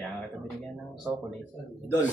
Kaya nga ito binigyan ng chocolate. Dol.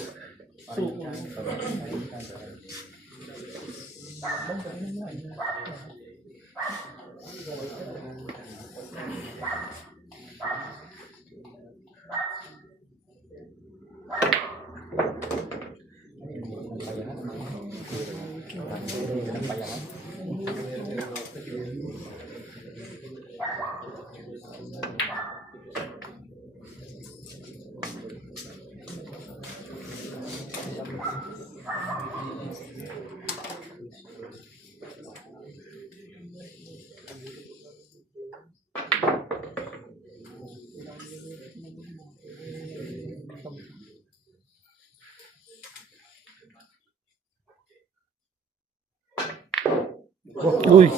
Uy!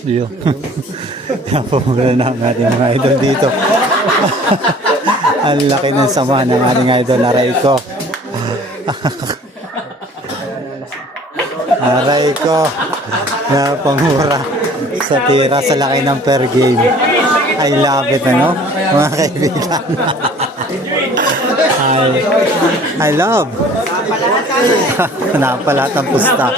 Diyo. Napamula na ang ating mga idol dito. Ang laki ng sama ng ating idol na Rayco. Rayco. Napamura sa tira sa laki ng per game. I love it, ano? Mga kaibigan. I love. Napalat ang pusta.